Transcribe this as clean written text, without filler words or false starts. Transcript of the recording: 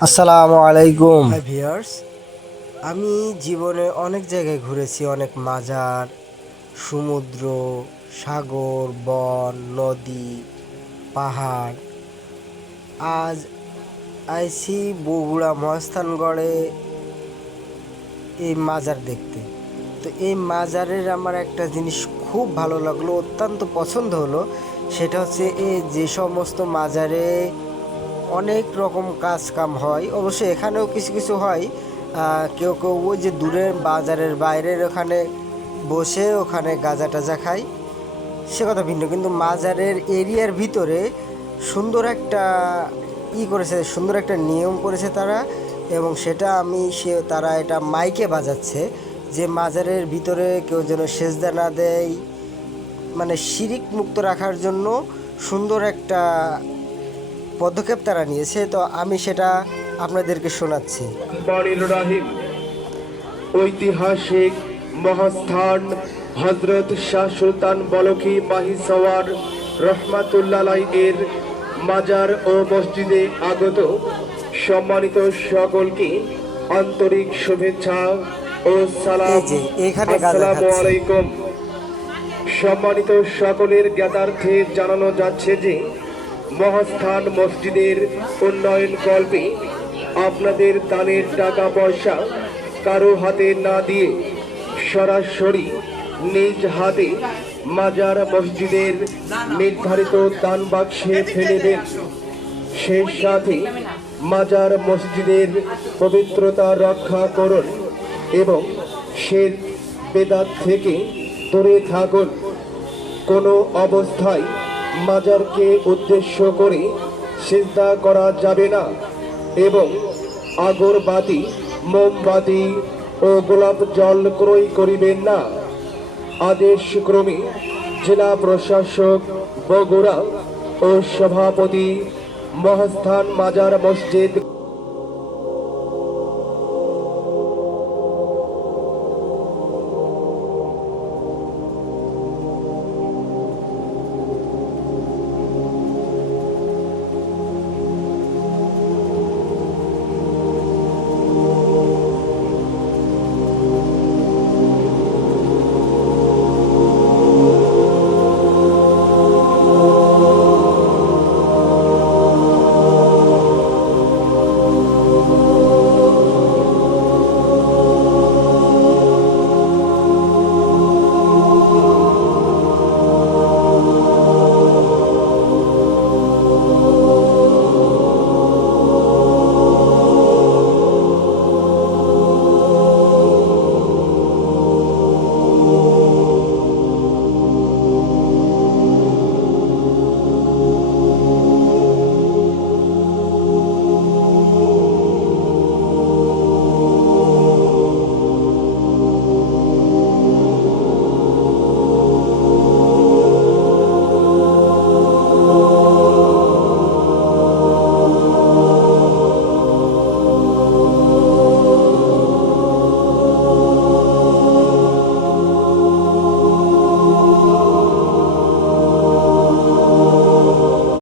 আসসালামু আলাইকুম। Hi viewers, আমি জীবনে অনেক জায়গায় ঘুরেছি, অনেক মাজার, সমুদ্র, সাগর, বন, নদী, পাহাড়। আজ আইছি বগুড়া মহাস্থানগড়ে এই মাজার দেখতে। তো এই মাজারের আমার একটা জিনিস খুব ভালো লাগলো, অত্যন্ত পছন্দ হলো। সেটা হচ্ছে যে সমস্ত মাজারে অনেক রকম কাজ কাম হয়, অবশ্যই এখানেও কিছু কিছু হয়। কেউ কেউ ওই যে দূরের বাজারের বাইরের ওখানে বসে ওখানে গাঁজা টাজা খায়, সে কথা ভিন্ন। কিন্তু মাজারের এরিয়ার ভিতরে সুন্দর একটা করেছে, সুন্দর একটা নিয়ম করেছে তারা। এবং সেটা তারা এটা মাইকে বাজাচ্ছে যে মাজারের ভিতরে কেউ যেন সেজদা না দেয়, মানে শিরিক মুক্ত রাখার জন্য সুন্দর একটা পদক্ষেপ তারা নিয়েছে। তো আমি সেটা আপনাদেরকে শোনাচ্ছি। বাণীর রাহিম ঐতিহাসিক মহাস্থান হজরত শাহ সুলতান বলখি মাহি সওয়ার রহমাতুল্লাহ এর মাজার ও মসজিদে আগত সম্মানিত সকলকে আন্তরিক শুভেচ্ছা ও সালাম। এই যে এখানে গাঁজা আসসালামু খাচ্ছে। আলাইকুম। সম্মানিত সকলের জ্ঞাতার্থে জানানো যাচ্ছে যে মহাস্থান মসজিদের উন্নয়ন কল্পে আপনাদের দানের টাকা পয়সা কারো হাতে না দিয়ে সরাসরি নিজ হাতে মাজার মসজিদের নির্ধারিত দান বাক্সে ফেলে দেন। সেই সাথে মাজার মসজিদের পবিত্রতা রক্ষা করুন এবং সে বেদাত থেকে দূরে থাকুন। কোনো অবস্থায় মাজারকে উদ্দেশ্য করে সিজদা করা যাবে না এবং আগরবাতি, মোমবাতি ও গোলাপ জল ক্রয় করিবেন না। আদেশক্রমে জেলা প্রশাসক বগুড়া ও সভাপতি মহাস্থান মাজার মসজিদ।